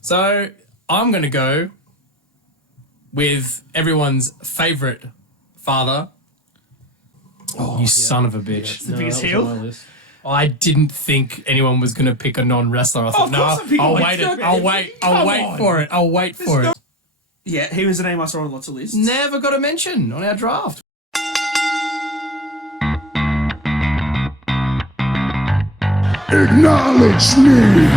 So I'm going to go with everyone's favourite father. Oh, you son of a bitch. It's the biggest heel. I didn't think anyone was going to pick a non-wrestler. I thought, I'll wait for it. Yeah, he was a name I saw on lots of lists. Never got a mention on our draft. Acknowledge me.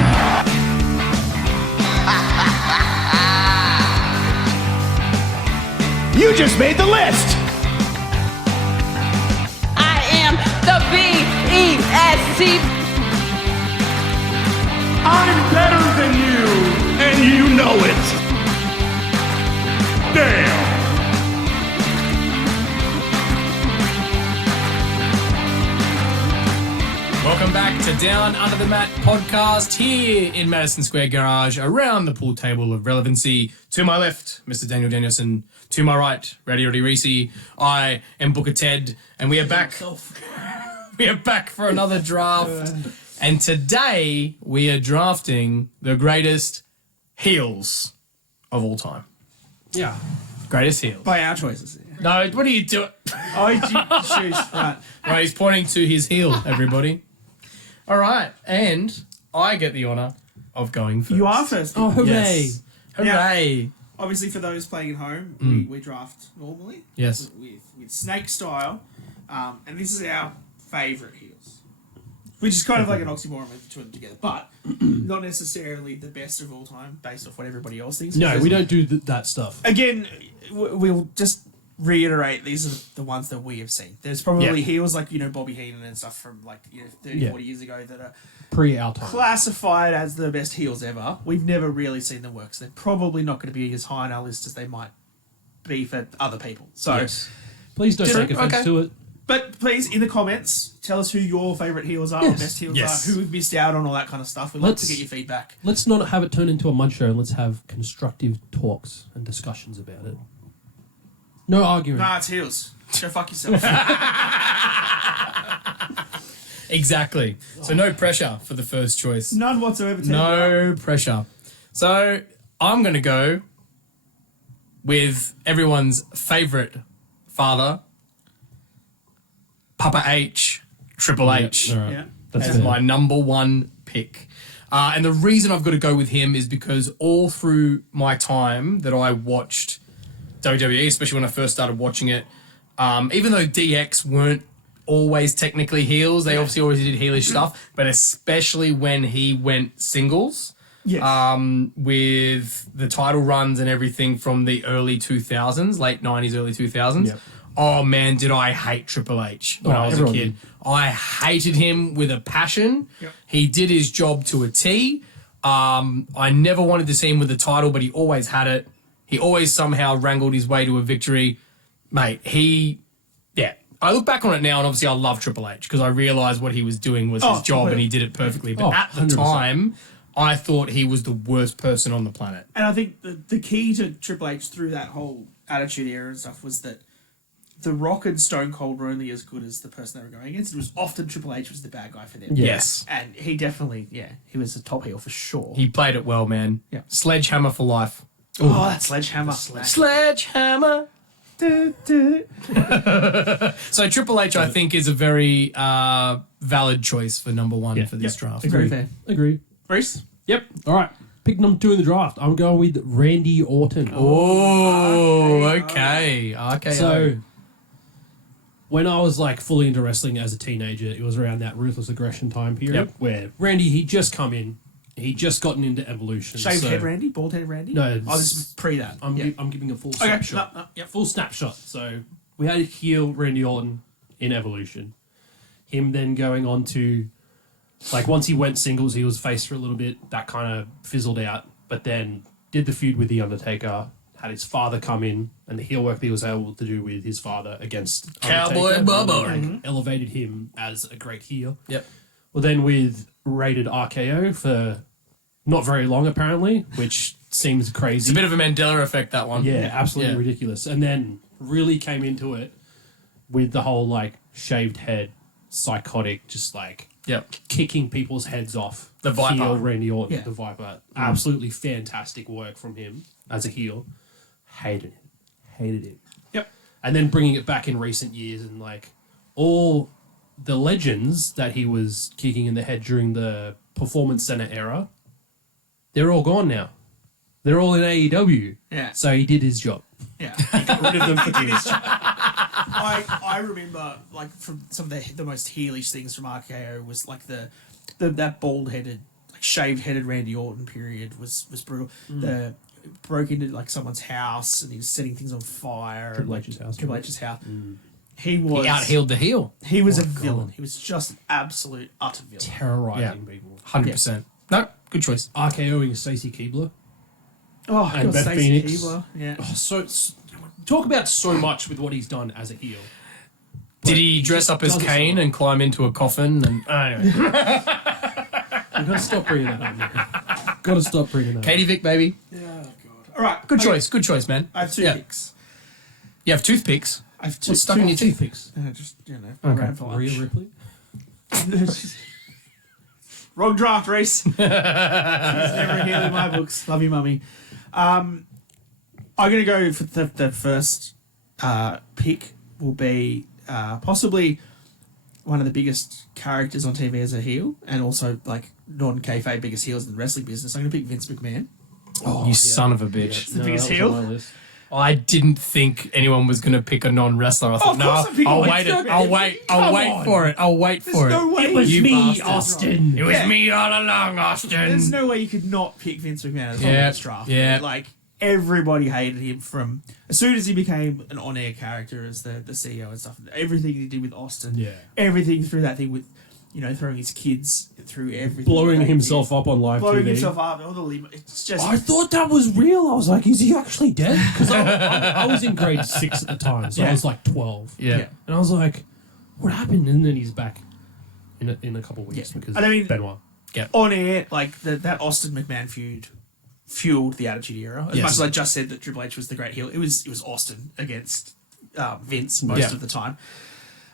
You just made the list. I am the B-E-S-T. I'm better than you, and you know it. Damn. Welcome back to Down Under the Mat podcast here in Madison Square Garage around the pool table of relevancy. To my left, Mr. Daniel Danielson. To my right, Roddy Reece. I am Booker Ted, and we are back. We are back for another draft. And today we are drafting the greatest heels of all time. Yeah. Greatest heels. By our choices. No, what are you doing? Shoes. Right. Right, he's pointing to his heel, everybody. All right, and I get the honour of going first. You are first. Oh, hooray. Yes. Hooray. Now, obviously, for those playing at home, we draft normally. Yes. With snake style. And this is our favourite heels. Which is kind of like an oxymoron with the two of them together. But not necessarily the best of all time based off what everybody else thinks. No, we don't do that stuff. Again, we'll just reiterate, these are the ones that we have seen. There's probably heels like, Bobby Heenan and stuff from 30, 40 years ago that are pre our time classified as the best heels ever. We've never really seen them work, so they're probably not going to be as high on our list as they might be for other people. So please don't take offense to it. But please, in the comments, tell us who your favourite heels are, best heels are, who we've missed out on, all that kind of stuff. We'd love to get your feedback. Let's not have it turn into a mud show, and let's have constructive talks and discussions about it. No arguing. Nah, it's heels. Go fuck yourself. Exactly. So no pressure for the first choice. None whatsoever. No pressure. So I'm going to go with everyone's favourite father, Papa H, Triple H. Right. Yeah. That's my number one pick. And the reason I've got to go with him is because all through my time that I watched WWE, especially when I first started watching it, even though DX weren't always technically heels, they obviously always did heelish stuff, but especially when he went singles, with the title runs and everything from the early 2000s, late 90s, early 2000s. Yep. Oh man, did I hate Triple H when I was a kid. I hated him with a passion. Yep. He did his job to a T. I never wanted to see him with the title, but he always had it. He always somehow wrangled his way to a victory. Mate, I look back on it now, and obviously I love Triple H because I realised what he was doing was his job, and he did it perfectly. But at the 100%. time, I thought he was the worst person on the planet. And I think the key to Triple H through that whole Attitude Era and stuff was that The Rock and Stone Cold were only as good as the person they were going against. It was often Triple H was the bad guy for them. Yes. And he definitely, he was a top heel for sure. He played it well, man. Yeah. Sledgehammer for life. Oh, that sledgehammer. Sledgehammer. So Triple H, I think, is a very valid choice for number one for this draft. Very fair. Agree. Reece? Yep. All right. Pick number 2 in the draft. I'm going with Randy Orton. Oh, okay. So, when I was fully into wrestling as a teenager, it was around that Ruthless Aggression time period where Randy, he'd just come in. He'd just gotten into Evolution. Shaved head Randy? Bald head Randy? No. This is pre that. I'm giving a full snapshot. Yep. Full snapshot. So, we had heel Randy Orton in Evolution. Him then going on to... once he went singles, he was face for a little bit. That kind of fizzled out. But then did the feud with The Undertaker, had his father come in, and the heel work that he was able to do with his father against Cowboy Undertaker Bubba. really, elevated him as a great heel. Yep. Well, then with Rated RKO for not very long, apparently, which seems crazy. It's a bit of a Mandela effect, that one. Yeah, absolutely ridiculous. And then really came into it with the whole, shaved head psychotic, just like Yep. kicking people's heads off. The Viper. Heel Randy Orton, Yeah. the Viper. Absolutely fantastic work from him as a heel. Hated it. Yep. And then bringing it back in recent years and like all the legends that he was kicking in the head during the Performance Center era, they're all gone now. They're all in AEW. Yeah. So he did his job. Yeah. He got rid of them for good. I remember like from some of the most heelish things from RKO was like the that bald headed, like shaved headed Randy Orton period was brutal. The broke into like someone's house and he was setting things on fire. Triple like, H's house. Triple H's house. He was He out-healed the heel. He was a villain. He was just an absolute utter villain. Terrorizing people. 100%. No, good choice. RKOing Stacey Keibler. Oh, And God, Beth Stacey Phoenix. Keibler. Yeah. Oh, talk about so much with what he's done as a heel. Did he dress up as does it Kane so and climb into a coffin? And anyway. We've got to stop bringing that up, man. Got to stop bringing that up. Katie Vick, baby. Oh, God. All right. Good okay. choice. Good choice, man. I have two Yeah. picks. You have toothpicks. I have two. What's stuck in your teeth? Picks. Just, around for lunch. Rhea Ripley. Wrong draft, Reece. She's never a heel in my books. Love you, mummy. I'm going to go for the first pick will be possibly one of the biggest characters on TV as a heel and also like non-kayfabe biggest heels in the wrestling business. I'm going to pick Vince McMahon. Oh, you son of a bitch. the biggest heel. I didn't think anyone was going to pick a non-wrestler. I thought, of no, course I'm picking I'll Vince wait it. McMahon. I'll wait. I'll Come wait on. for it. I'll wait for There's it. no way. It was You me, bastard. Austin. It was Yeah. me all along, Austin. There's no way you could not pick Vince McMahon as Yeah, yeah, draft. yeah. Like everybody hated him from as soon as he became an on-air character as the CEO and stuff. Everything he did with Austin. Yeah. Everything through that thing with, throwing his kids through everything. Blowing Like, himself up on live blowing TV. himself up. All the limit. It's just. I thought that was real. I was like, is he actually dead? Because I was in grade 6 at the time, so I Yeah. was like 12. Yeah. And I was like, what happened? And then he's back in a couple of weeks Yeah. because And I mean- Benoit. on air, like that Austin McMahon feud fueled the Attitude Era. As Yes. much as I just said that Triple H was the great heel, it was Austin against Vince most Yeah. of the time.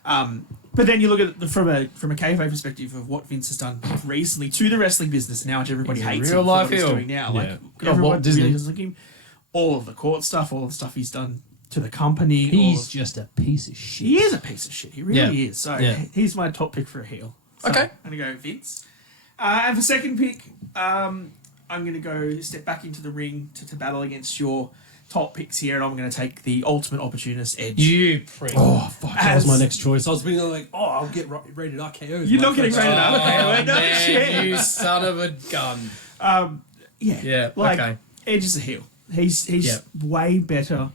But then you look at it from a kayfabe perspective of what Vince has done recently to the wrestling business, and how much everybody He's a hates real him for life what he's heel. doing now. Yeah. Like Good old everyone Walt Disney. really doesn't like him. All of the court stuff, all of the stuff he's done to the company. all He's of- just a piece of shit. he is a piece of shit. He really Yeah. is. So Yeah. he's my top pick for a heel. So Okay. I'm going to go Vince. And for second pick, I'm going to go step back into the ring to battle against your top picks here, and I'm going to take the ultimate opportunist, Edge. You prick. Oh, fuck. That was As- my next choice. I was being like, I'll get rated RKO. You're not getting rated up. Okay, no man, shit. you son of a gun. Yeah. Yeah, Like, okay. Edge is a heel. He's Yeah. way better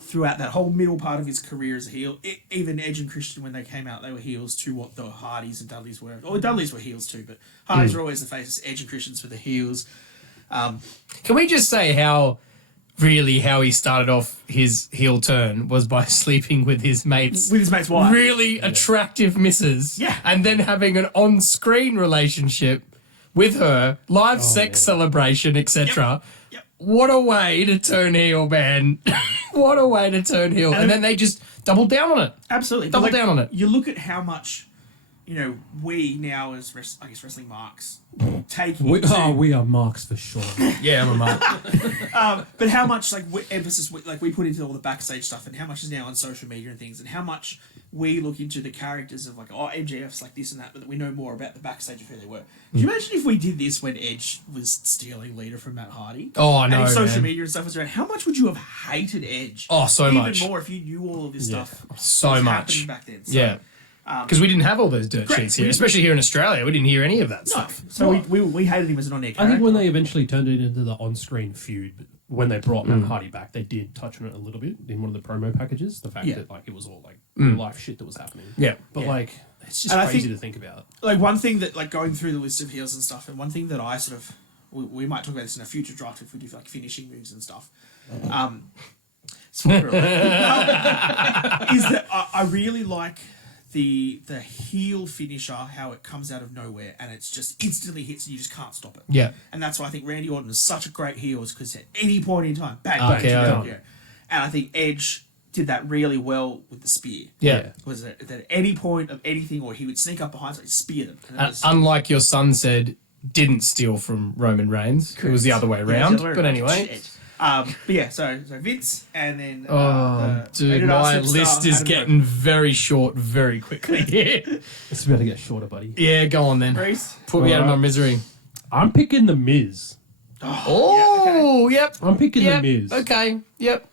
throughout that whole middle part of his career as a heel. Even Edge and Christian, when they came out, they were heels to what the Hardys and Dudleys were. Or Dudleys were heels too, but Hardys were always the faces. Edge and Christians were the heels. Can we just say how he started off his heel turn was by sleeping with his mates? With his mate's wife. Really attractive missus. Yeah. And then having an on-screen relationship with her, live sex celebration, etc. Yep. What a way to turn heel, man. What a way to turn heel. And then they just doubled down on it. Absolutely. Double But, down on it. You look at how much, we now as wrestling marks take into, We are marks for sure. Yeah, I'm a mark. but how much emphasis we put into all the backstage stuff, and how much is now on social media and things, and how much we look into the characters of MJF's like this and that, but that we know more about the backstage of who they were. Can you imagine if we did this when Edge was stealing Lita from Matt Hardy? Oh, I know, And if social man. media and stuff was around, how much would you have hated Edge? Oh, so Even much. more if you knew all of this stuff. So was much. happening back then. So, Yeah. Because we didn't have all those dirt Correct. sheets here, especially here in Australia. We didn't hear any of that stuff. So we hated him as an on-air character. I think when they eventually turned it into the on-screen feud, when they brought Matt Hardy back, they did touch on it a little bit in one of the promo packages. The fact Yeah. that it was all real life shit that was happening. Yeah. But Yeah. it's just And I crazy think- to think about. one thing that going through the list of heels and stuff, and one thing that I sort of we might talk about this in a future draft if we do finishing moves and stuff. Spoiler alert. Is that I really like the heel finisher, how it comes out of nowhere and it's just instantly hits and you just can't stop it. Yeah. And that's why I think Randy Orton is such a great heel, is because at any point in time, bang, RKO. bang, RKO. And I think Edge did that really well with the spear. Yeah. Was that at any point of anything, or he would sneak up behind somebody, spear them. And it was- Unlike your son said, didn't steal from Roman Reigns. It was the other way Yeah, it was the around. other way But around. anyway. Shit. But yeah, so Vince, and then Oh, the dude, rated my R superstar, list is Adam getting very short very quickly here. It's about to get shorter, buddy. Yeah, go on then. Reece. Put me out of my Alright. misery. I'm picking The Miz. Oh, yep. I'm picking Yep. The Miz. Okay, yep.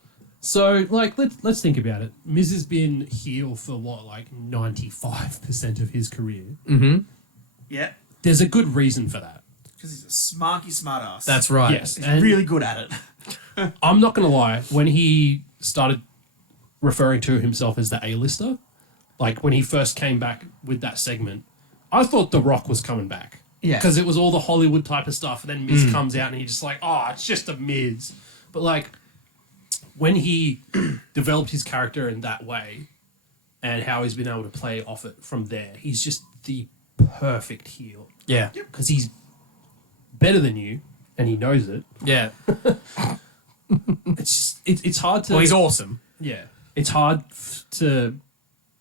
So, like, let's think about it. Miz has been heel for what, like 95% of his career. Yeah, There's a good reason for that. because he's a smarky smart ass. That's right. Yes, He's and really good at it. I'm not gonna lie. When he started referring to himself as the A-lister, like when he first came back with that segment, I thought The Rock was coming back. Yeah. Because it was all the Hollywood type of stuff, and then Miz comes out and he's just like, oh, it's just a Miz. But like, when he developed his character in that way, and how he's been able to play off it from there, he's just the perfect heel. Yeah. Because he's better than you, and he knows it. Yeah. It's hard to. Well, he's awesome. Yeah, it's hard to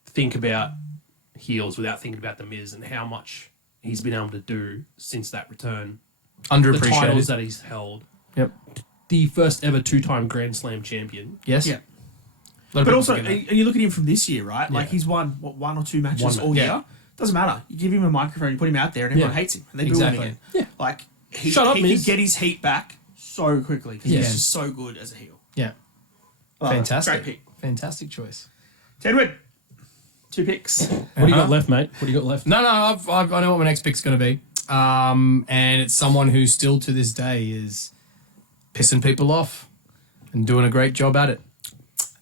think about heels without thinking about the Miz and how much he's been able to do since that return. The titles Underappreciated. that he's held. Yep. The first ever 2-time Grand Slam champion. Yes. Yeah. A lot of But people also, forget that. and you look at him from this year, right? Like Yeah. he's won one or two matches One all match. year. Yeah. Doesn't matter. You give him a microphone, you put him out there, and everyone Yeah. hates him, and they boo Exactly. him again. Yeah. Like he Shut up, can Miz. get his heat back so quickly because Yeah. he's just so good as a heel. Yeah. Love it. Fantastic. Great pick. Fantastic choice. Tedward, 2 picks. What do you got left, mate? What do you got left? No, I know what my next pick's going to be. And it's someone who still to this day is pissing people off and doing a great job at it.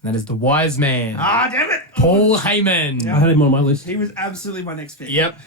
And that is the wise man, Ah, damn it! Paul Heyman. I had him on my list. He was absolutely my next pick. Yep.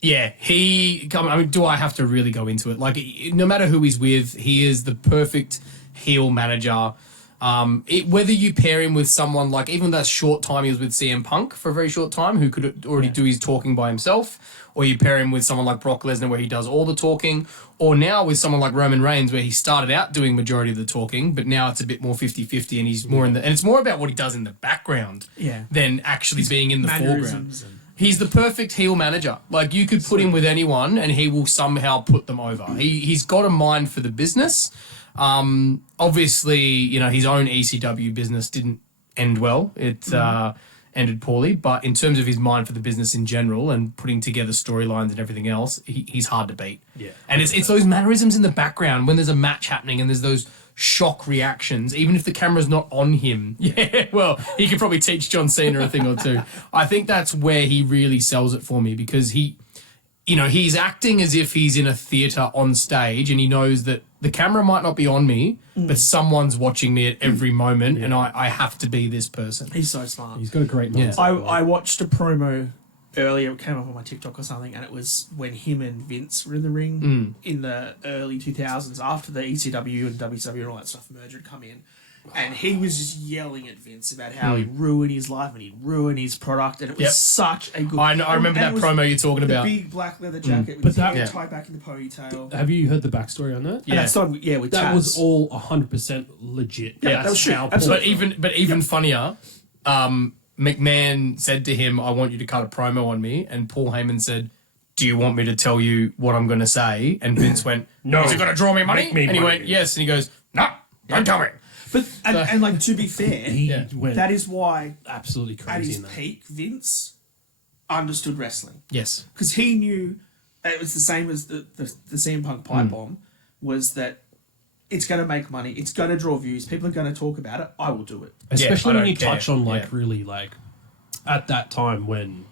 Yeah, I mean, do I have to really go into it? Like, no matter who he's with, he is the perfect heel manager. Whether you pair him with someone like, even that short time he was with CM Punk for a very short time, who could already do his talking by himself, or you pair him with someone like Brock Lesnar where he does all the talking, or now with someone like Roman Reigns where he started out doing majority of the talking, but now it's a bit more 50-50 and he's more and it's more about what he does in the background Yeah. than actually being in the foreground. Mannerisms and- He's the perfect heel manager. Like, you could put him with anyone and he will somehow put them over. He's got a mind for the business. Obviously, you know, his own ECW business didn't end well. It ended poorly. But in terms of his mind for the business in general and putting together storylines and everything else, he's hard to beat. Yeah. And it's those mannerisms in the background when there's a match happening and there's those shock reactions, even if the camera's not on him. Yeah, well, he could probably teach John Cena a thing or two. I think that's where he really sells it for me, because he's acting as if he's in a theatre on stage and he knows that the camera might not be on me, but someone's watching me at every moment and I have to be this person. He's so smart. He's got a great Yeah. mindset. I watched a promo earlier. It came up on my TikTok or something, and it was when him and Vince were in the ring in the early 2000s after the ECW and WCW and all that stuff merger had come in. And he was just yelling at Vince about how he'd ruin his life and he'd ruin his product, and it was Yep. such a good. I know, I remember and that it was promo you're talking the about. big black leather jacket with But his that- hair Yeah. tied back in the ponytail. Have you heard the backstory on that? And Yeah. that's done, with That Taz. was all 100% legit. Yeah, That's that was true. how Absolutely. But even funnier, McMahon said to him, "I want you to cut a promo on me," and Paul Heyman said, "Do you want me to tell you what I'm going to say?" And Vince went, "No, is it going to draw me money?" Make me and he money. went, "Yes," and he goes, "No, don't tell me." But and like, to be fair, He Yeah. went that is why absolutely at crazy his in that. peak, Vince understood wrestling. Yes, Because he knew it was the same as the CM Punk pipe bomb, was that it's going to make money, it's going to draw views, people are going to talk about it, I will do it. Especially I when don't you care. touch on like Yeah. really like at that time when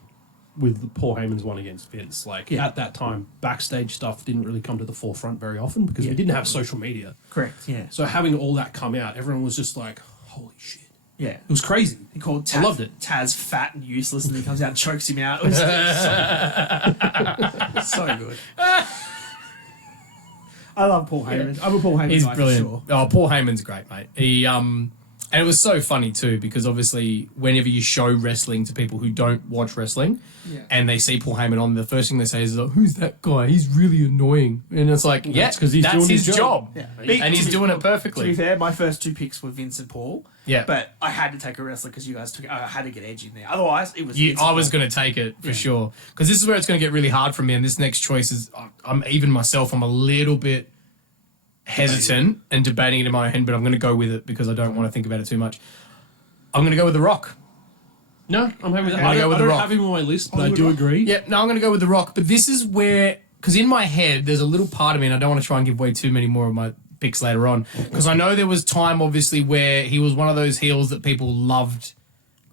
with Paul Heyman's one against Vince, like at that time backstage stuff didn't really come to the forefront very often because we didn't have social media. Correct, yeah. So having all that come out, everyone was just like, holy shit. Yeah. It was crazy. He called Taz, I loved it. Taz fat and useless, and he comes out and chokes him out. It was so good. I love Paul Heyman. I'm a Paul Heyman he's guy brilliant. for sure. Oh, Paul Heyman's great, mate. And it was so funny too, because obviously whenever you show wrestling to people who don't watch wrestling and they see Paul Heyman on, the first thing they say is, who's that guy? He's really annoying. And it's like, That's 'cause he's that's doing his his job. Yeah. And he's doing it perfectly. To be fair, my first 2 picks were Vince and Paul. Yeah. But I had to take a wrestler because you guys took it. I had to get Edge in there. Otherwise, it was. I was going to take it for sure. Because this is where it's going to get really hard for me. And this next choice is, I'm even myself, I'm a little bit hesitant and debating it in my head, but I'm going to go with it because I don't want to think about it too much. I'm going to go with The Rock. No, I'm happy with that. I'm gonna go with I The don't Rock. have him on my list, but I Hollywood do Rock? agree. Yeah, no, I'm going to go with The Rock. But this is where, because in my head, there's a little part of me, and I don't want to try and give away too many more of my picks later on, because I know there was time, obviously, where he was one of those heels that people loved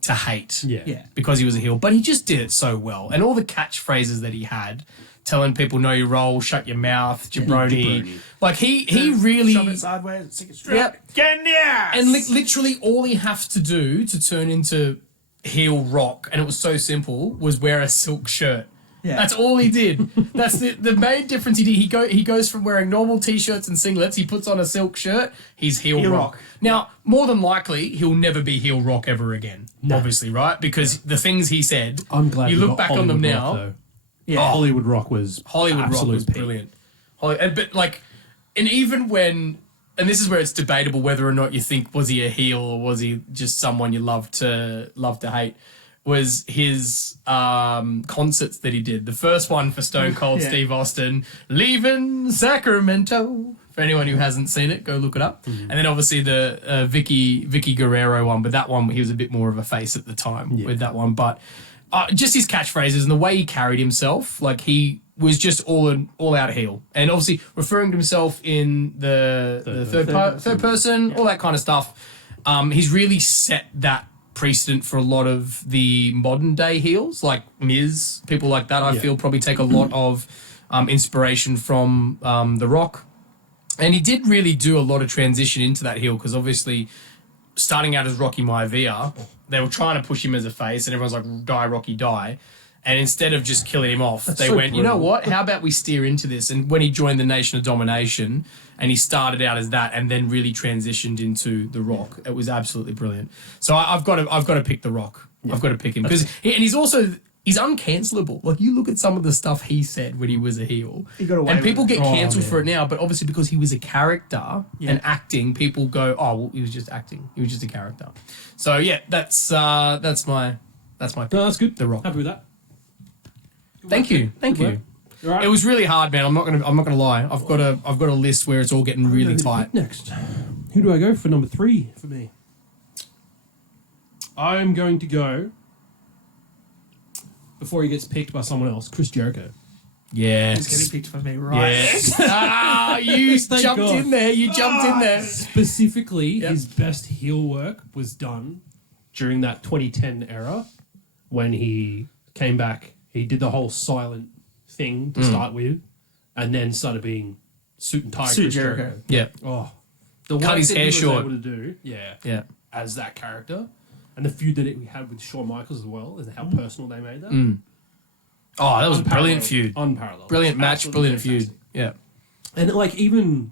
to hate. Yeah. Because he was a heel. But he just did it so well. And all the catchphrases that he had, telling people, know your role, shut your mouth, jabroni. Like, he really... Shove it sideways, stick it straight. Yep. Get in the ass! And literally all he has to do to turn into heel Rock, and it was so simple, was wear a silk shirt. Yeah. That's all he did. That's the main difference he did. He goes from wearing normal t-shirts and singlets, he puts on a silk shirt, he's heel Heel Rock. Rock. Now, more than likely, he'll never be heel Rock ever again. Obviously, right? Because the things he said, I'm glad you we look got back on them Hollywood now. Rock, though. Yeah. Hollywood Rock was Hollywood Rock absolute was peak. brilliant. And even when, and this is where it's debatable whether or not you think, was he a heel or was he just someone you love to hate, was his concerts that he did. The first one for Stone Cold Yeah. Steve Austin, Leaving Sacramento. For anyone who hasn't seen it, go look it up. And then obviously the Vicky Guerrero one, but that one, he was a bit more of a face at the time with that one. But just his catchphrases and the way he carried himself, like he was just all out heel, and obviously referring to himself in the third person, all that kind of stuff. He's really set that precedent for a lot of the modern day heels, like Miz, people like that. I feel probably take a lot of inspiration from The Rock, and he did really do a lot of transition into that heel, because obviously starting out as Rocky Maivia, they were trying to push him as a face, and everyone's like, die, Rocky, die. And instead of just killing him off, they so went, you know brutal. what? How about we steer into this? And when he joined the Nation of Domination, and he started out as that, and then really transitioned into The Rock, it was absolutely brilliant. So I've got to pick The Rock. I've got to pick him because he's uncancelable. Like, you look at some of the stuff he said when he was a heel, He got away and with people it. get cancelled for it now. But obviously, because he was a character and acting, people go, "Oh, well, he was just acting. He was just a character." So yeah, that's my pick. No, that's good. The Rock. Happy with that. Thank you. work. All right. It was really hard, man. I'm not gonna lie. I've got a list where it's all getting really tight. Next, who do I go for number 3 for me? I'm going to go, before he gets picked by someone else, Chris Jericho. He's Yes. getting picked for me, right? Yes. You Thank jumped God. in there. You jumped in there. Specifically, Yep. his best heel work was done during that 2010 era when he came back. He did the whole silent thing to start with, and then started being suit and tie Suit Chris Jericho. Jericho. Yeah. Oh, the Cut work his that hair he was short. able to do, yeah, Yeah. as that character, and the feud that he had with Shawn Michaels as well, and how personal they made that. Oh, that was a Unparalleled. brilliant feud. Unparalleled. Brilliant match. Absolutely Brilliant fantastic. feud. Yeah. And like even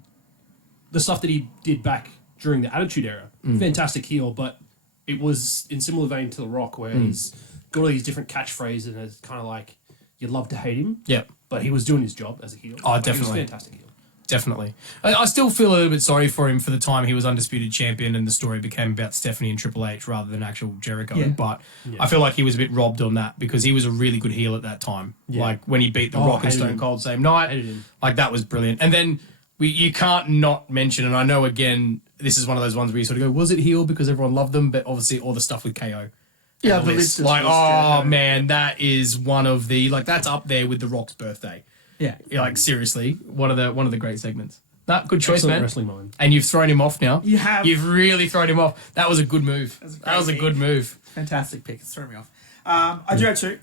the stuff that he did back during the Attitude Era, fantastic heel, but it was in similar vein to The Rock, where he's got all these different catchphrases, and it's kind of like you love to hate him, Yeah. but he was doing his job as a heel. Oh, Like, definitely. He was a fantastic heel. Definitely. I still feel a little bit sorry for him for the time he was undisputed champion and the story became about Stephanie and Triple H rather than actual Jericho. Yeah. But I feel like he was a bit robbed on that because he was a really good heel at that time. Yeah. Like when he beat The Oh, Rock and hated Stone him. Cold same night. Hated him. Like that was brilliant. And then you can't not mention, and I know again, this is one of those ones where you sort of go, was it heel because everyone loved them? But obviously all the stuff with KO. Yeah, And the the list list. is Like, just oh Jericho. man, that is one of the, like that's up there with The Rock's birthday. Yeah. Like seriously, one of the great segments. That good choice, Excellent man. wrestling mind. And you've thrown him off now. You have. You've really thrown him off. That was a good move. That was a good move. Fantastic pick. It's thrown me off. I do have two.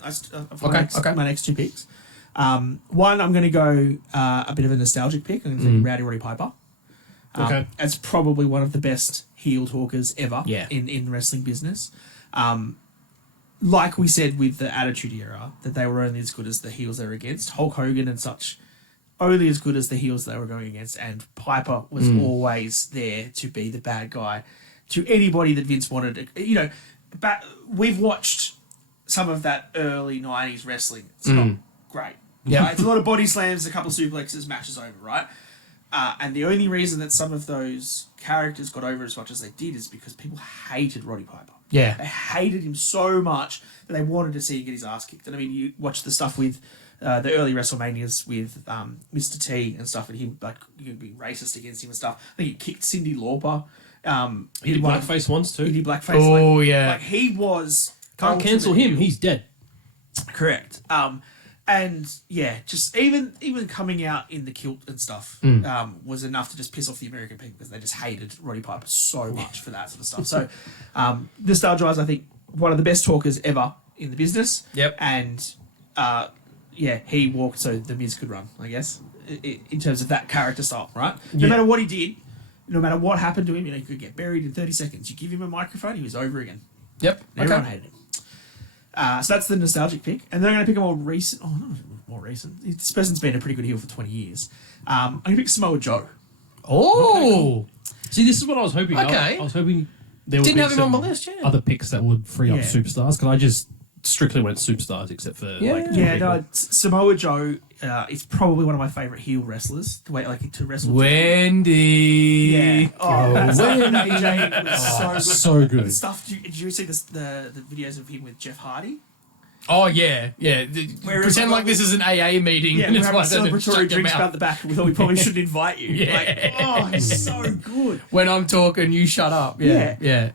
Okay. My next two picks. One, I'm going to go a bit of a nostalgic pick. I'm going to say Rowdy Roddy Piper. Okay. As probably one of the best heel talkers ever Yeah. in wrestling business. Like we said with the Attitude Era, that they were only as good as the heels they were against. Hulk Hogan and such, only as good as the heels they were going against. And Piper was always there to be the bad guy, to anybody that Vince wanted to, we've watched some of that early 90s wrestling. It's not great. Yeah. It's a lot of body slams, a couple of suplexes, matches over, right? And the only reason that some of those characters got over as much as they did is because people hated Roddy Piper. Yeah. They hated him so much that they wanted to see him get his ass kicked. And I mean, you watch the stuff with the early WrestleManias with Mr. T and stuff, and him you'd be racist against him and stuff. I think he kicked Cyndi Lauper. He did blackface once too. He did blackface. Oh, yeah. Like he was Can't cancel him. He's dead. correct. And yeah, just even coming out in the kilt and stuff was enough to just piss off the American people because they just hated Roddy Piper so much for that sort of stuff. So, Nostalgia, I think, one of the best talkers ever in the business. Yep. And he walked so the Miz could run, I guess, in terms of that character style, right? No matter what he did, no matter what happened to him, he could get buried in 30 seconds. You give him a microphone, he was over again. Yep. Everyone hated him. So that's the nostalgic pick. And then I'm going to pick a more recent... Oh, no, more recent. This person's been a pretty good heel for 20 years. I'm going to pick Samoa Joe. Oh. See, this is what I was hoping. Okay. I was hoping there would Didn't be have him on some my list, yeah. other picks that would free up Yeah. superstars, because I just strictly went superstars except for two people. Samoa Joe is probably one of my favourite heel wrestlers. The way to wrestle. Wendy. Yeah. Oh, that stuff with AJ was so good. So good. Stuff. Did you see the videos of him with Jeff Hardy? Oh, yeah. Yeah. Where Pretend it's like this is an AA meeting. Yeah, and we're it's having like they celebratory shut your drinks mouth. about the back. We thought we probably shouldn't invite you. Yeah. He's so good. When I'm talking, you shut up. Yeah.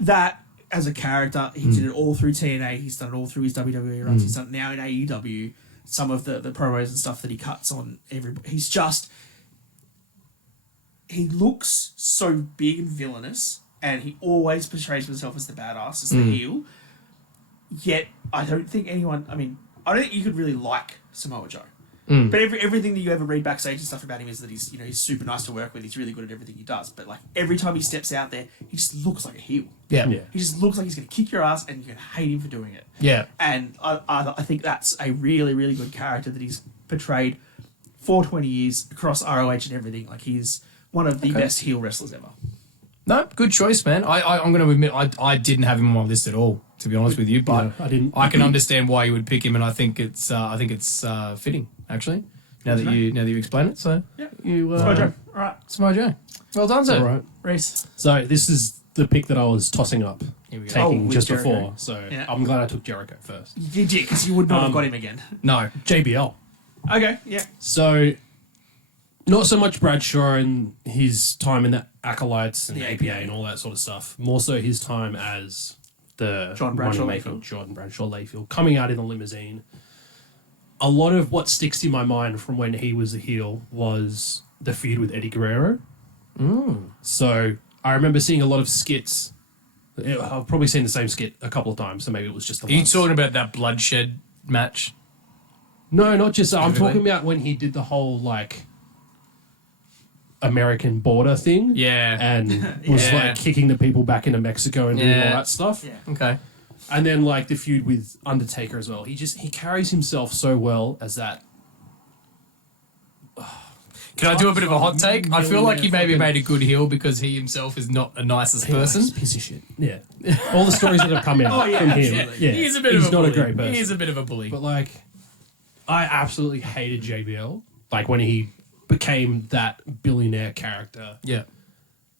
That as a character, he did it all through TNA. He's done it all through his WWE runs. He's done it now in AEW. Some of the promos and stuff that he cuts on everybody. He looks so big and villainous, and he always portrays himself as the badass, as the heel. Yet I don't think I don't think you could really like Samoa Joe. But everything that you ever read backstage and stuff about him is that he's super nice to work with. He's really good at everything he does. But like every time he steps out there, he just looks like a heel. Yeah. He just looks like he's going to kick your ass, and you're going to hate him for doing it. Yeah. And I think that's a really, really good character that he's portrayed for 20 years across ROH and everything. Like he's one of the best heel wrestlers ever. No, good choice, man. I'm going to admit I didn't have him on my list at all, to be honest with you. But No, I didn't. I can understand why you would pick him, and I think it's fitting actually. Now that you explain it, so Yeah. you Samoa Joe. All right. Samoa Joe. Well done, sir. All right. Reece. So this is the pick that I was tossing up, Here we go. taking with just Jericho. before. So Yeah. I'm glad I took Jericho first. You did, because you would not have got him again. No. JBL. Okay, yeah. So not so much Bradshaw and his time in the Acolytes and The the APA APA. and all that sort of stuff. More so his time as the John Bradshaw running mate Layfield. of John Bradshaw Layfield, coming out in the limousine. A lot of what sticks in my mind from when he was a heel was the feud with Eddie Guerrero. So I remember seeing a lot of skits. I've probably seen the same skit a couple of times, so maybe it was just the Are you once. talking about that bloodshed match? No, not just that. I'm Specifically? talking about when he did the whole American border thing. Yeah. And was Yeah. kicking the people back into Mexico and doing all Yeah. that stuff. Yeah. Okay. And then the feud with Undertaker as well. He carries himself so well as that. Can I do a bit of a hot take? I feel like he maybe Fucking- made a good heel because he himself is not a nicest person. He's a piece of shit. Yeah. All the stories that have come out Oh, yeah, from him. absolutely. Yeah. He is a bit He's of a not bully. a great person. He is a bit of a bully. But I absolutely hated JBL. When he became that billionaire character. yeah.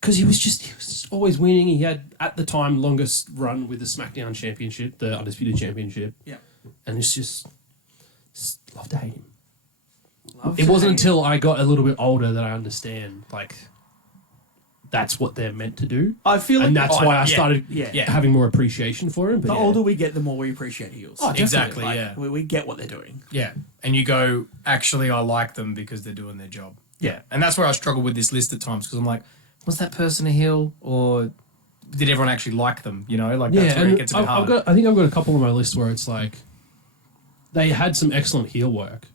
Because he was just always winning. He had, at the time, longest run with the SmackDown Championship, the Undisputed Championship. Yeah. And it's just love to hate him. Love It to wasn't hate until I got a little bit older that I understand, that's what they're meant to do. I feel like And that's why I started Yeah. having more appreciation for him. But the yeah. older we get, the more we appreciate heels. Oh, exactly, Like, yeah. we get what they're doing. Yeah. And you go, actually, I like them because they're doing their job. Yeah. And that's where I struggle with this list at times because I'm like, was that person a heel or did everyone actually like them? That's where it and gets a bit hard. I think I've got a couple on my list where it's they had some excellent heel work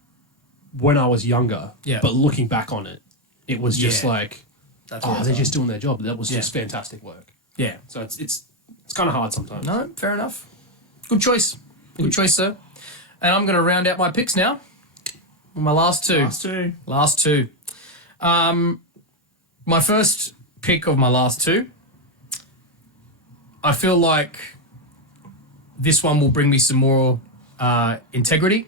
when I was younger. Yeah. But looking back on it, it was just That's where it's they're hard. just doing their job. That was Yeah. just fantastic work. Yeah. So it's kind of hard sometimes. No, fair enough. Good choice. Good choice, sir. And I'm going to round out my picks now. My last two. Last two. My first pick of my last two I feel like this one will bring me some more integrity.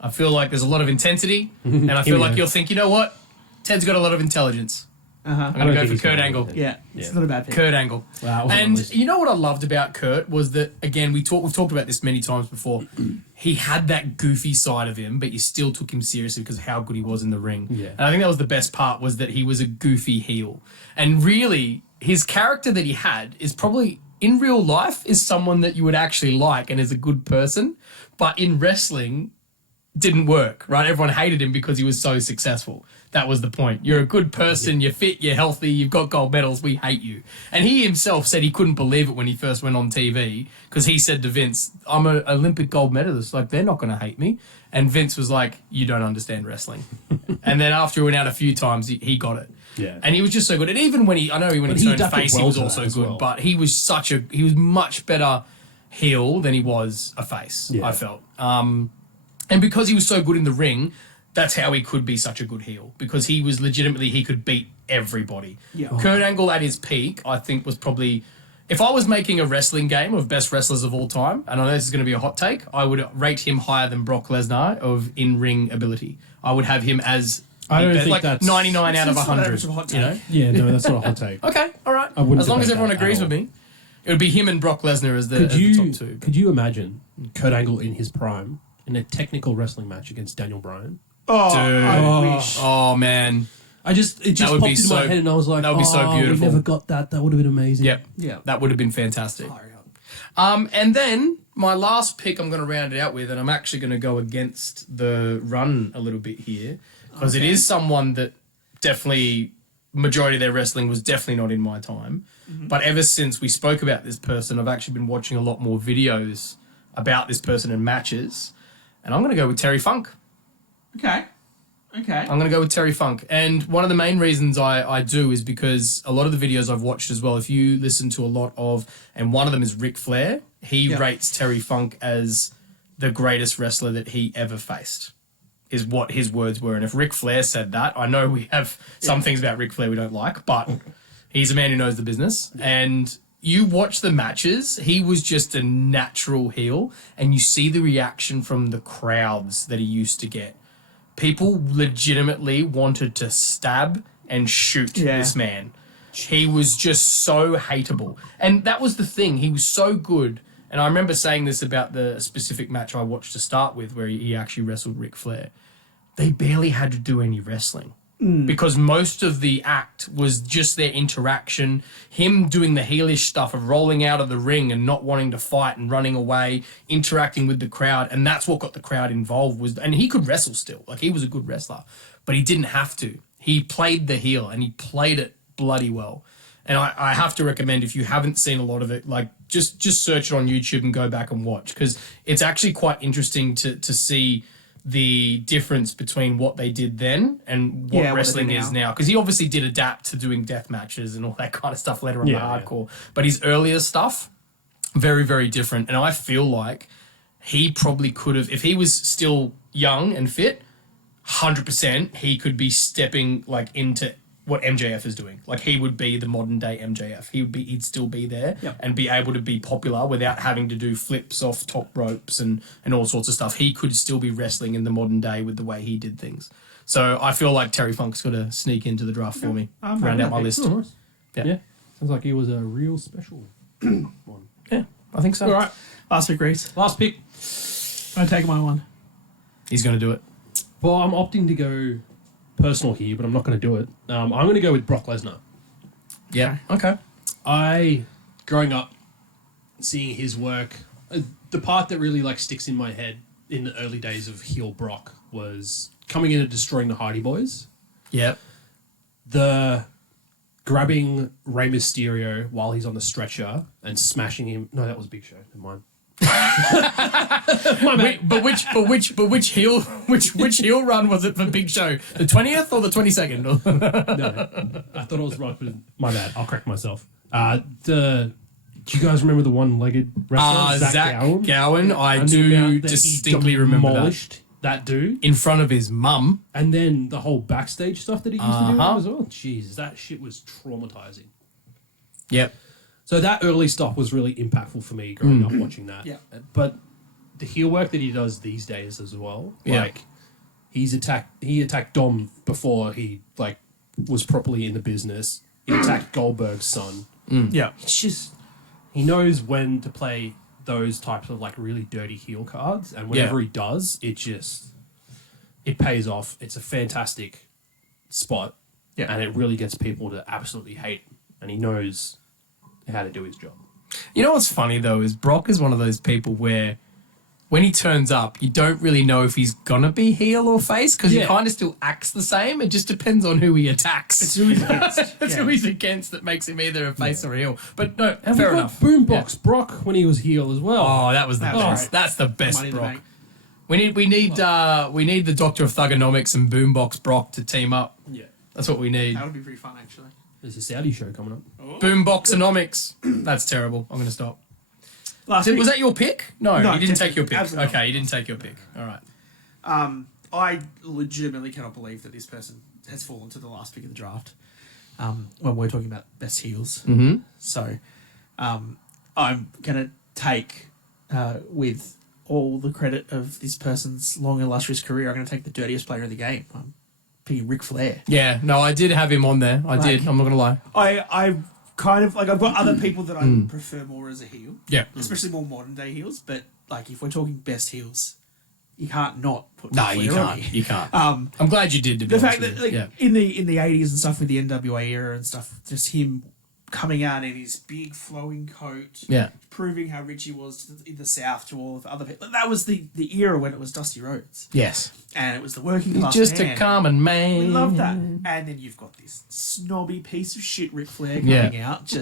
I feel like there's a lot of intensity, and I feel like you'll think, you know what? Ted's got a lot of intelligence. I'm going to go for Kurt Angle. Yeah, it's not a bad pick. Kurt Angle. Wow, and you know what I loved about Kurt was that, again, we've talked about this many times before. He had that goofy side of him, but you still took him seriously because of how good he was in the ring. Yeah. And I think that was the best part, was that he was a goofy heel. And really, his character that he had is probably, in real life, is someone that you would actually like and is a good person. But in wrestling, didn't work, right? Everyone hated him because he was so successful. That was the point. You're a good person, you're fit, you're healthy, you've got gold medals, we hate you. And he himself said he couldn't believe it when he first went on TV, because he said to Vince, I'm an Olympic gold medalist, like, they're not going to hate me. And Vince was like, you don't understand wrestling. And then after he went out a few times, he got it. Yeah. And he was just so good. And even when he turned face, he was well also as good. well. But he was much better heel than he was a face, Yeah. I felt. And because he was so good in the ring, that's how he could be such a good heel, because he was legitimately, he could beat everybody. Yeah. Kurt Angle at his peak, I think, was probably, if I was making a wrestling game of best wrestlers of all time, and I know this is going to be a hot take, I would rate him higher than Brock Lesnar of in-ring ability. I would have him as I don't think like that's 99 out of It's not that 100. much of a hot You know? take. Yeah, no, that's not a hot take. Okay, all right. wouldn't As long as debate everyone that agrees at with all. me, it would be him and Brock Lesnar as the, Could as the you top two. could you imagine Kurt Angle in his prime in a technical wrestling match against Daniel Bryan? Oh, Dude. I wish. Oh, man. It just would popped be into so- my head, and I was like, that would be so beautiful. We never got that. That would have been amazing. Yep. Yeah. That would have been fantastic. Hurry up. And then my last pick, I'm going to round it out with, and I'm actually going to go against the run a little bit here, because it is someone that definitely, majority of their wrestling was definitely not in my time. But ever since we spoke about this person, I've actually been watching a lot more videos about this person and matches, and I'm going to go with Terry Funk. Okay. I'm going to go with Terry Funk. And one of the main reasons I do is because a lot of the videos I've watched as well, if you listen to a lot of, and one of them is Ric Flair, he rates Terry Funk as the greatest wrestler that he ever faced, is what his words were. And if Ric Flair said that, I know we have some things about Ric Flair we don't like, but he's a man who knows the business. And you watch the matches, he was just a natural heel, and you see the reaction from the crowds that he used to get. People legitimately wanted to stab and shoot this man. He was just so hateable. And that was the thing. He was so good. And I remember saying this about the specific match I watched to start with, where he actually wrestled Ric Flair. They barely had to do any wrestling. Because most of the act was just their interaction, him doing the heelish stuff of rolling out of the ring and not wanting to fight and running away, interacting with the crowd, and that's what got the crowd involved. And he could wrestle still, like he was a good wrestler, but he didn't have to. He played the heel, and he played it bloody well. And I have to recommend, if you haven't seen a lot of it, like just search it on YouTube and go back and watch, because it's actually quite interesting to see the difference between what they did then and what wrestling is now. Because he obviously did adapt to doing death matches and all that kind of stuff later on the hardcore. But his earlier stuff, very, very different. And I feel like he probably could have, if he was still young and fit, 100% he could be stepping like into what MJF is doing. Like he would be the modern day MJF. He'd still be there and be able to be popular without having to do flips off top ropes and all sorts of stuff. He could still be wrestling in the modern day with the way he did things. So I feel like Terry Funk's got to sneak into the draft for me. Round out my list. Oh, nice. Yeah. Sounds like he was a real special one. Yeah, I think so. All right. Last pick, Reece. Last pick. I'm taking my one. He's going to do it. Well, I'm opting to go personal here, but I'm not going to do it. I'm going to go with Brock Lesnar. Yeah. Okay. Growing up, seeing his work, the part that really like sticks in my head in the early days of heel Brock was coming in and destroying the Hardy Boys. Yep. The grabbing Rey Mysterio while he's on the stretcher and smashing him. No, that was Big Show. Never mind. My man. But which heel run was it for Big Show? The 20th or the 22nd? No, I thought it was Rock, but my bad. I'll correct myself. Do you guys remember the one-legged wrestler, Zach Gowen? Gowen. I And the do amount that he distinctly remember that. demolished that dude, In front of his mum. and then the whole backstage stuff that he used to do as well. Jeez, that shit was traumatizing. Yep. So that early stuff was really impactful for me growing up watching that. Yeah. But the heel work that he does these days as well, Yeah. like he attacked Dom before he like was properly in the business. He attacked Goldberg's son. Yeah. It's just he knows when to play those types of like really dirty heel cards, and whenever he does, it pays off. It's a fantastic spot, and it really gets people to absolutely hate him, and he knows how to do his job. You know what's funny though is Brock is one of those people where when he turns up, you don't really know if he's gonna be heel or face because he kind of still acts the same. It just depends on who he attacks. It's who he's against. It's who he's against that makes him either a face or a heel. But no, And fair we got enough. Boombox Brock when he was heel as well. Oh, that was the That was best. great. That's the best Money in the Brock. Bank. We need the Doctor of Thugonomics and Boombox Brock to team up. Yeah. That's what we need. That would be pretty fun, actually. There's a Saudi show coming up. Boomboxonomics. That's terrible. I'm gonna stop. Last week, Was that your pick? No, No, you didn't take your pick. absolutely Okay, you didn't take your pick. All right. I legitimately cannot believe that this person has fallen to the last pick of the draft. When we're talking about best heels. Mm-hmm. So, I'm gonna take, with all the credit of this person's long illustrious career, I'm gonna take the dirtiest player in the game. I'm picking Ric Flair. Yeah, no, I did have him on there. I did. I'm not gonna lie. I kind of like I've got other people that I prefer more as a heel, Yeah. especially more modern day heels. But like if we're talking best heels, you can't not put. No, Ric you Flair on can't. here. You can't. I'm glad you did. To be The honest fact with that you. like yeah. in the 80s and stuff with the NWA era and stuff, just him coming out in his big flowing coat, Yeah. proving how rich he was in the South to all of the other people. That was the era when it was Dusty Rhodes, Yes. and it was the working class Just man. a common man. We love that. And then you've got this snobby piece of shit Ric Flair coming out.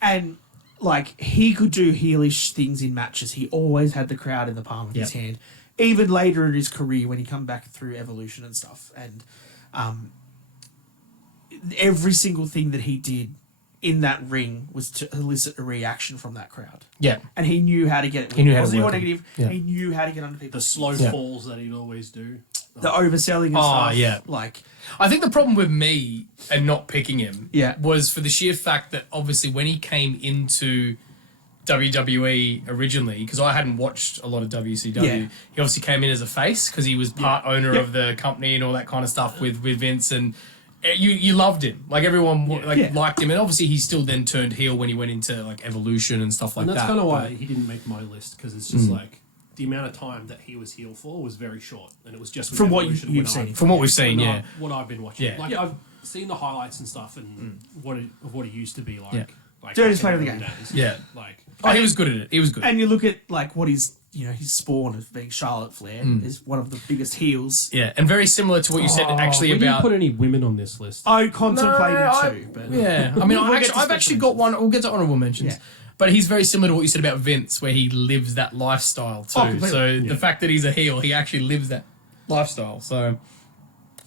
And like he could do heelish things in matches. He always had the crowd in the palm of his hand. Even later in his career when he come back through Evolution and stuff. And every single thing that he did in that ring was to elicit a reaction from that crowd. Yeah. And he knew how to get it. He knew how to Positive or work it. negative. Yeah. He knew how to get under people. The slow Yeah. falls that he'd always do. The overselling and Oh, stuff. yeah. Like, I think the problem with me and not picking him Yeah. was for the sheer fact that obviously when he came into WWE originally, because I hadn't watched a lot of WCW, Yeah. he obviously came in as a face because he was part owner of the company and all that kind of stuff with Vince, and you loved him. Like everyone liked him, and obviously he still then turned heel when he went into like Evolution and stuff like And that's that. kind of why but- he didn't make my list, because it's just like the amount of time that he was heel for was very short, and it was just with From what Evolution you've when seen. I- From what we've seen, when yeah. what I've been watching. Yeah. Like I've seen the highlights and stuff, and what it used to be like. Yeah. Like Dirtiest back in player of the early game. days. Yeah. Like Oh, he was good at it. He was good. and you look at like what his spawn of being Charlotte Flair is one of the biggest heels. Yeah, and very similar to what you said actually we didn't about. put any women on this list. I contemplated I- too, but Yeah, I mean, We'll get to I've special actually got one. We'll get to honorable mentions. Yeah. But he's very similar to what you said about Vince, where he lives that lifestyle too. completely. So the fact that he's a heel, he actually lives that lifestyle. So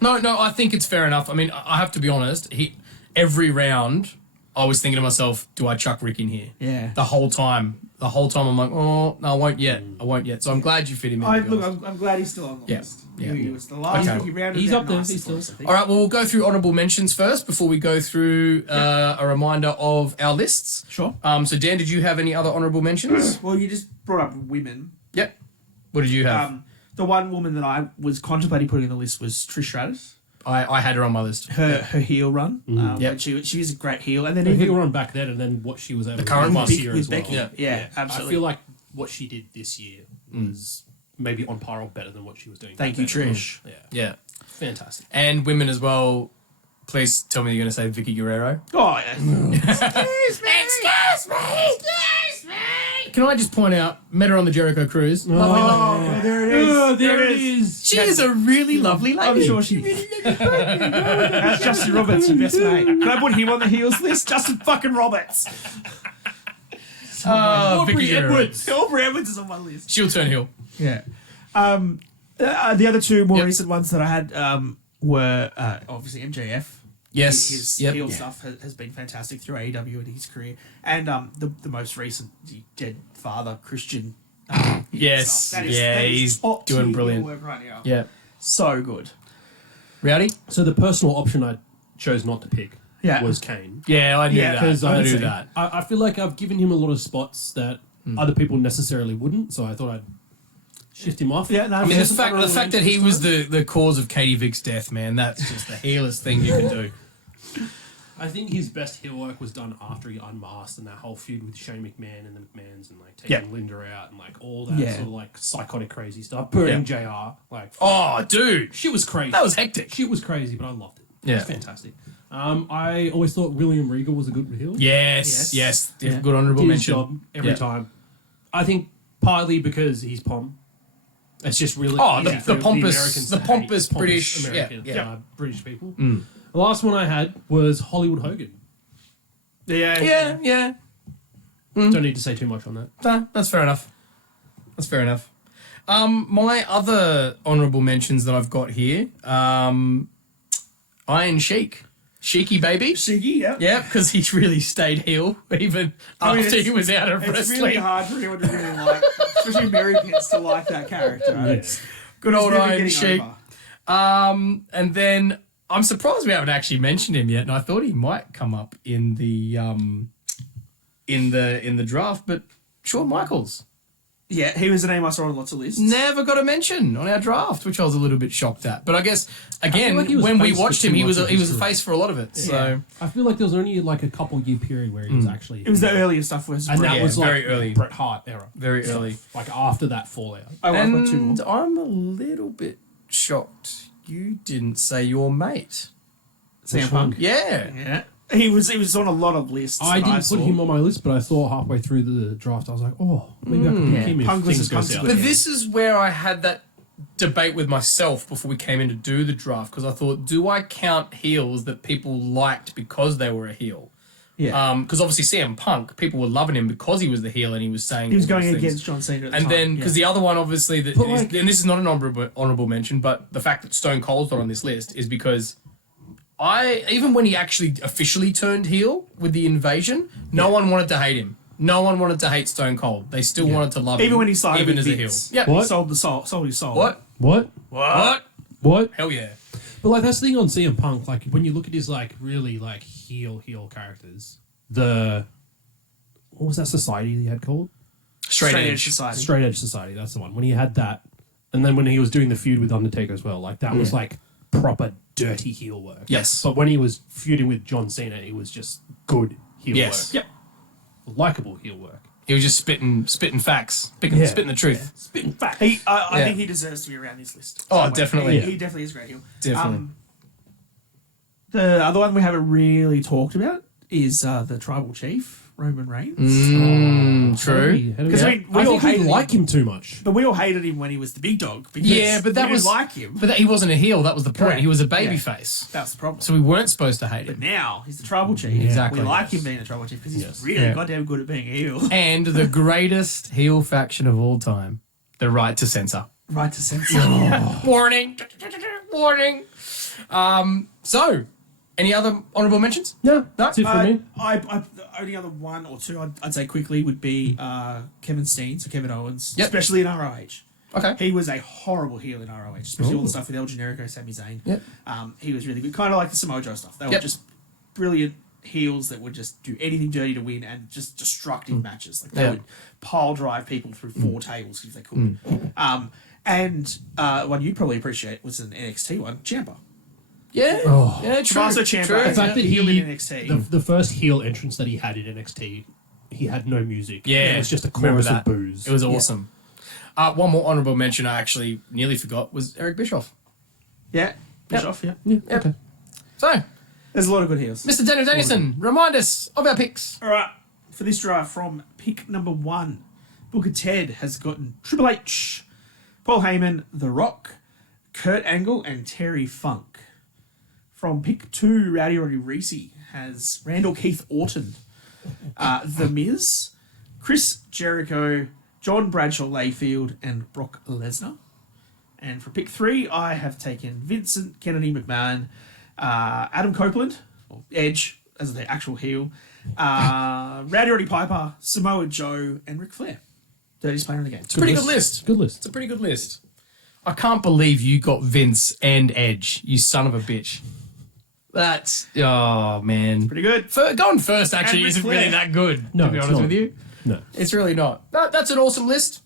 no, I think it's fair enough. I mean, I have to be honest. Every round, I was thinking to myself, do I chuck Rick in here? Yeah. The whole time, I'm like, oh no, I won't yet. So I'm glad you fit him in. to be honest. I'm glad he's still on the Yeah, list. yeah. He was the last. Okay. He rounded He's out up there, nicely he's for us, still- I think. All right, well, we'll go through honourable mentions first before we go through a reminder of our lists. Sure. So, Dan, did you have any other honourable mentions? Well, you just brought up women. Yep. What did you have? The one woman that I was contemplating putting on the list was Trish Stratus. I had her on my list. Her heel run. Yep. when she was a great heel, and then The even heel run back then, and then what she was able to current do one. this year with as well. Becky. Yeah. Yeah, absolutely. I feel like what she did this year was maybe on par or better than what she was doing. Thank back you, then. Trish. Yeah, Yeah. fantastic. And women as well. Please tell me you're going to say Vicky Guerrero. Oh, yeah. Excuse me. Can I just point out, met her on the Jericho Cruise. Lovely lady. Oh, there it is. There it is. She is a really lovely lady. I'm sure she is. That's Justin Roberts, your best mate. Can I put him on the heels list? Justin fucking Roberts. Vicky Guerrero. Aubrey Edwards is on my list. She'll turn heel. Yeah. The other two more recent ones that I had were obviously MJF. Yes. His Yep. heel stuff has been fantastic through AEW in his career. And the most recent, the dead father, Christian. Yes. stuff. That Yeah, that he's top doing tier brilliant. heel work right now. Yeah. So good. Rowdy? So the personal option I chose not to pick Yeah. was Kane. Yeah, I knew Yeah, that. Because I I, knew that. I feel like I've given him a lot of spots that other people necessarily wouldn't, so I thought I'd shift him off. Yeah, no, I mean, the fact that he was the cause of Katie Vick's death, man, that's just the heelest thing you can do. I think his best heel work was done after he unmasked and that whole feud with Shane McMahon and the McMahons and like taking Linda out and like all that sort of like psychotic crazy stuff. Burning JR, like Oh, dude, shit was crazy. that was hectic. Shit was crazy, but I loved it. Yeah. It was fantastic. I always thought William Regal was a good heel. Yes. Yeah. Good honourable Did his mention. job every Yeah. time. I think partly because he's Pom. It's just really Oh, easy the for pompous- Americans the to pompous hate British- American, yeah. British people. The last one I had was Hollywood Hogan. Yeah. Don't need to say too much on that. No, that's fair enough. That's fair enough. My other honourable mentions that I've got here, Iron Sheik. Sheiky baby. Shiggy, yeah. Yeah, because he really stayed heel even I mean, after he was out of It's wrestling. really hard for anyone to really like, especially Americans, to like that character. Right? Yeah. Good old He's never Iron getting Sheik. over. And then I'm surprised we haven't actually mentioned him yet, and I thought he might come up in the draft, but Shawn Michaels Yeah, he was a name I saw on lots of lists. never got a mention on our draft, which I was a little bit shocked at. But I guess again, like he was when we face for watched too him, he much was of he was a his face for a lot of it. So I feel like there was only like a couple year period where he was actually. It was the earlier stuff was and that Yeah, was like very early. Bret Hart era. very stuff, early. like after that fallout. Oh, I've got two And more. I'm a little bit shocked you didn't say your mate. CM Punk. Yeah. Yeah. He was on a lot of lists. I that didn't saw. put him on my list, but I thought halfway through the draft, I was like, oh, maybe I could pick him if Punk things versus go Punk's south. good. But this is where I had that debate with myself before we came in to do the draft, because I thought, do I count heels that people liked because they were a heel? Yeah. Because obviously CM Punk, people were loving him because he was the heel and he was saying He was all those going things. against John Cena at the And time. then, because the other one, obviously, that But is, like- and this is not an honorable mention, but the fact that Stone Cold's not on this list is because even when he actually officially turned heel with the invasion, no one wanted to hate him. No one wanted to hate Stone Cold. They still wanted to love him. Even when he sided even with as a heel. Vince. Yeah. What? He sold his soul. What? What? What? What? Hell yeah. But like that's the thing on CM Punk. Like when you look at his like really like heel characters, what was that society he had called? Straight edge. Society. Straight Edge Society. That's the one. When he had that, and then when he was doing the feud with Undertaker as well, like that was like proper dirty heel work. Yes. But when he was feuding with John Cena, it was just good heel Yes. work. Yep. Likeable heel work. He was just spitting facts, spitting the truth. Spitting facts. I Yeah. think he deserves to be around this list. Oh, Somewhere. definitely. He definitely is a great heel. Definitely. The other one we haven't really talked about is the tribal chief, Roman Reigns. True. Because I we all think we hated like him. him too much. But we all hated him when he was the big dog. Because Yeah, but that we was didn't like him. But he wasn't a heel. That was the point. Correct. He was a baby Yeah. face, That's the problem. so we weren't supposed to hate But him. now he's the tribal chief. Exactly. We like him being the tribal chief because he's really Yeah. goddamn good at being a heel. And the greatest heel faction of all time, the Right to Censor. Right to censor. Warning, warning. So, any other honourable mentions? No, that's it for me. The only other one or two I'd say quickly would be Kevin Steen, so Kevin Owens, Yep. especially in ROH. Okay. He was a horrible heel in ROH, especially all the stuff with El Generico, Sami Zayn. Yep. He was really good, kind of like the Samoa Joe stuff. They were Yep. just brilliant heels that would just do anything dirty to win and just destructive matches. Like they Yeah. would pile drive people through 4 tables if they could. And one you'd probably appreciate was an NXT one, Ciampa. Yeah. Oh. Yeah, true. Tommaso Ciampa. True. The fact that heel in he NXT. the first heel entrance that he had in NXT, he had no music. Yeah. It was just a Remember chorus of that. boos. It was awesome. One more honourable mention I actually nearly forgot was Eric Bischoff. Yeah, Bischoff, yeah. Yeah, Yep. okay. So, There's a lot of good heels. Mr. Daniel Danielson, remind us of our picks. All right, for this draft from pick number 1, Booker Ted has gotten Triple H, Paul Heyman, The Rock, Kurt Angle, and Terry Funk. From pick 2, Rowdy Roddy Reece has Randall Keith Orton, The Miz, Chris Jericho, John Bradshaw Layfield, and Brock Lesnar. And for pick 3, I have taken Vincent Kennedy McMahon, Adam Copeland, or Edge as the actual heel, Rowdy Roddy Piper, Samoa Joe, and Ric Flair. Dirtiest player in the game. It's a pretty good list. Good list. It's a pretty good list. I can't believe you got Vince and Edge, you son of a bitch. That's oh man. Pretty good. Going first actually And Ric isn't really Flair. that good. No, to be it's honest not. with you, No. it's really not. That's an awesome list.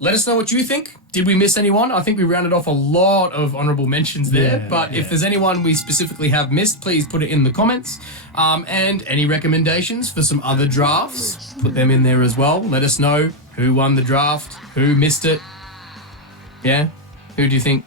Let us know what you think. Did we miss anyone? I think we rounded off a lot of honourable mentions there. Yeah, but if yeah. there's anyone we specifically have missed, please put it in the comments. And any recommendations for some other drafts, put them in there as well. Let us know who won the draft, who missed it. Yeah, who do you think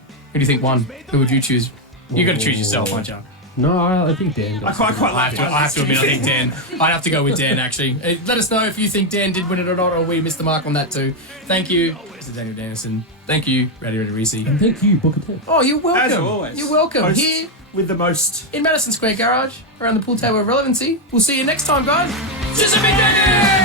won? Who would you choose? You got to choose yourself, aren't you? No, I think Dan got I quite like I have to admit, I think Dan. I'd have to go with Dan, actually. Let us know if you think Dan did win it or not, or we missed the mark on that too. Thank you, Mr. Daniel Dennison. Thank you, Ready Reece. And thank you, Booker T. Oh, you're welcome. As always. You're welcome. Host Here with the most. in Madison Square Garage, around the pool table of relevancy. We'll see you next time, guys. Just a big Daniel!